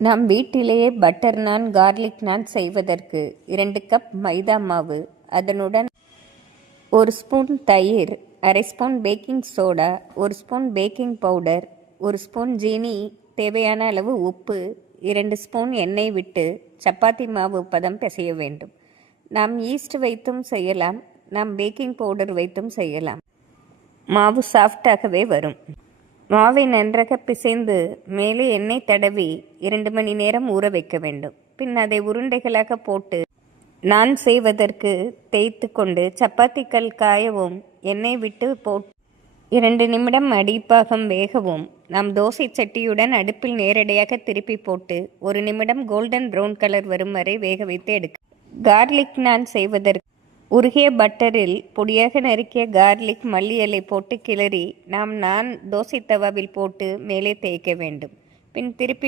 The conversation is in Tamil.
நாம் வீட்டிலேயே பட்டர் நான், கார்லிக் நான் செய்வதற்கு 2 கப் மைதா மாவு, அதனுடன் 1 ஸ்பூன் தயிர், அரை spoon baking soda, 1 spoon baking powder, 1 spoon ஜீனி, தேவையான அளவு உப்பு, 2 ஸ்பூன் எண்ணெய் விட்டு சப்பாத்தி மாவு பதம் பிசைய வேண்டும். நாம் ஈஸ்ட் வைத்தும் செய்யலாம், நாம் பேக்கிங் பவுடர் வைத்தும் செய்யலாம். மாவு சாஃப்டாகவே வரும். மாவை நன்றாக பிசைந்து மேலே எண்ணெய் தடவி 2 மணி நேரம் ஊற வைக்க வேண்டும். பின் அதை உருண்டைகளாக போட்டு நான் செய்வதற்கு தேய்த்து கொண்டு சப்பாத்திகள் காயவும் எண்ணெய் விட்டு போட்டு 2 நிமிடம் அடிப்பாகம் வேகவும் நாம் தோசை சட்டியுடன் அடுப்பில் நேரடியாக திருப்பி போட்டு 1 நிமிடம் கோல்டன் ப்ரௌன் கலர் வரும் வரை வேக வைத்து எடுக்க. கார்லிக் நான் செய்வதற்கு உருகிய பட்டரில் பொடியாக நறுக்கிய கார்லிக், மல்லி இலை போட்டு கிளறி நாம் தோசை தவாவில் போட்டு மேலே தேய்க்க வேண்டும். பின் திருப்பி